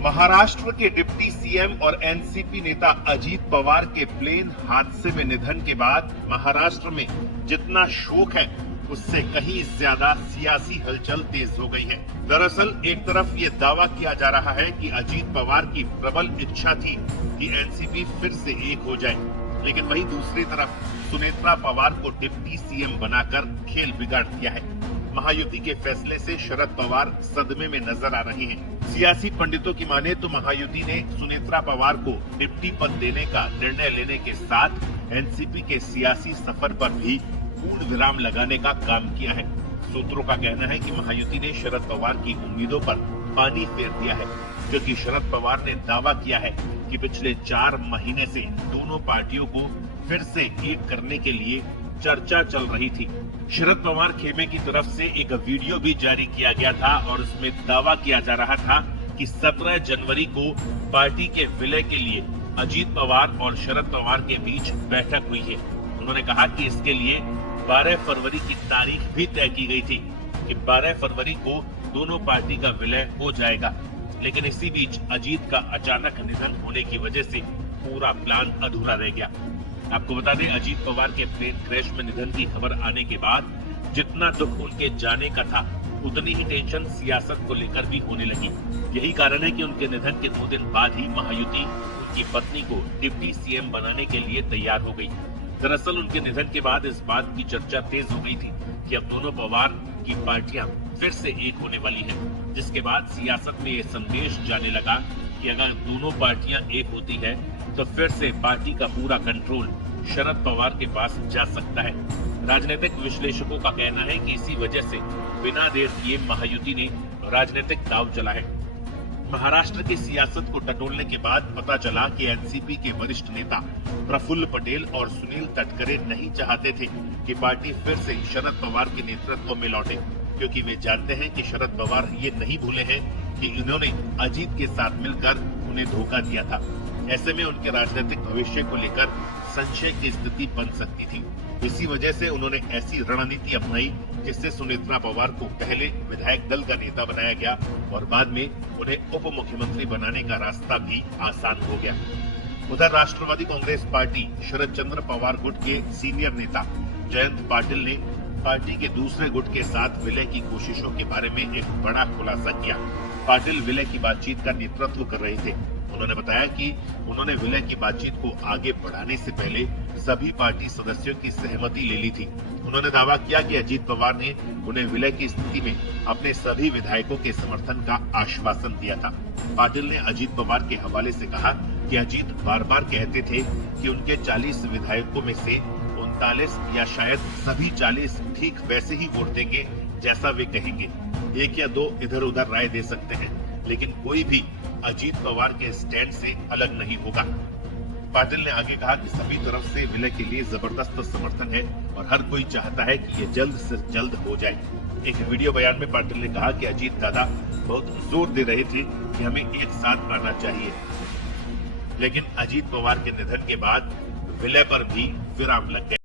महाराष्ट्र के deputy CM और NCP नेता अजीत पवार के प्लेन हादसे में निधन के बाद महाराष्ट्र में जितना शोक है उससे कहीं ज्यादा सियासी हलचल तेज हो गई है। दरअसल एक तरफ ये दावा किया जा रहा है कि अजीत पवार की प्रबल इच्छा थी कि एनसीपी फिर से एक हो जाए, लेकिन वहीं दूसरी तरफ सुनेत्रा पवार को डिप्टी सीएम बनाकर खेल बिगाड़ दिया है। महायुति के फैसले से शरद पवार सदमे में नजर आ रहे हैं। सियासी पंडितों की माने तो महायुति ने सुनेत्रा पवार को डिप्टी पद देने का निर्णय लेने के साथ एनसीपी के सियासी सफर पर भी पूर्ण विराम लगाने का काम किया है। सूत्रों का कहना है कि महायुति ने शरद पवार की उम्मीदों पर पानी फेर दिया है, क्योंकि शरद पवार ने दावा किया है कि पिछले 4 महीने से दोनों पार्टियों को फिर से एक करने के लिए चर्चा चल रही थी। शरद पवार खेमे की तरफ से एक वीडियो भी जारी किया गया था और उसमें दावा किया जा रहा था कि 17 जनवरी को पार्टी के विलय के लिए अजीत पवार और शरद पवार के बीच बैठक हुई है। उन्होंने कहा कि इसके लिए 12 फरवरी की तारीख भी तय की गई थी कि 12 फरवरी को दोनों पार्टी का विलय हो जाएगा, लेकिन इसी बीच अजीत का अचानक निधन होने की वजह से पूरा प्लान अधूरा रह गया। आपको बता दें, अजीत पवार के प्लेन क्रैश में निधन की खबर आने के बाद जितना दुख उनके जाने का था, उतनी ही टेंशन सियासत को लेकर भी होने लगी। यही कारण है कि उनके निधन के 2 दिन बाद ही महायुति उनकी पत्नी को डिप्टी सीएम बनाने के लिए तैयार हो गई। दरअसल उनके निधन के बाद इस बात की चर्चा तेज हो गई थी कि अब दोनों पवार की पार्टियां फिर से एक होने वाली है, जिसके बाद सियासत में ये संदेश जाने लगा कि अगर दोनों पार्टियां एक होती है तो फिर से पार्टी का पूरा कंट्रोल शरद पवार के पास जा सकता है। राजनीतिक विश्लेषकों का कहना है कि इसी वजह से बिना देर किए महायुति ने राजनीतिक दांव चला है। महाराष्ट्र की सियासत को टटोलने के बाद पता चला कि एनसीपी के वरिष्ठ नेता प्रफुल्ल पटेल और सुनील तटकरे नहीं चाहते थे कि पार्टी फिर से शरद पवार के नेतृत्व में लौटे, क्योंकि वे जानते हैं कि शरद पवार ये नहीं भूले हैं कि इन्होंने अजीत के साथ मिलकर उन्हें धोखा दिया था। ऐसे में उनके राजनीतिक भविष्य को लेकर संशय की स्थिति बन सकती थी। इसी वजह से उन्होंने ऐसी रणनीति अपनाई जिससे सुनेत्रा पवार को पहले विधायक दल का नेता बनाया गया और बाद में उन्हें उप मुख्यमंत्री बनाने का रास्ता भी आसान हो गया। उधर राष्ट्रवादी कांग्रेस पार्टी शरद चंद्र पवार गुट के सीनियर नेता जयंत पाटिल ने पार्टी के दूसरे गुट के साथ विलय की कोशिशों के बारे में एक बड़ा खुलासा किया। पाटिल विलय की बातचीत का नेतृत्व कर रहे थे। उन्होंने बताया कि उन्होंने विलय की बातचीत को आगे बढ़ाने से पहले सभी पार्टी सदस्यों की सहमति ले ली थी। उन्होंने दावा किया कि अजीत पवार ने उन्हें विलय की स्थिति में अपने सभी विधायकों के समर्थन का आश्वासन दिया था। पाटिल ने अजीत पवार के हवाले से कहा कि अजीत बार बार कहते थे कि उनके 40 विधायकों में से 39 या शायद सभी 40 ठीक वैसे ही वोट देंगे जैसा वे कहेंगे। 1 या 2 इधर उधर राय दे सकते हैं, लेकिन कोई भी अजीत पवार के स्टैंड से अलग नहीं होगा। पाटिल ने आगे कहा कि सभी तरफ से विलय के लिए जबरदस्त समर्थन है और हर कोई चाहता है कि ये जल्द से जल्द हो जाए। एक वीडियो बयान में पाटिल ने कहा कि अजीत दादा बहुत जोर दे रहे थे कि हमें एक साथ करना चाहिए, लेकिन अजीत पवार के निधन के बाद विलय पर भी विराम लग गया।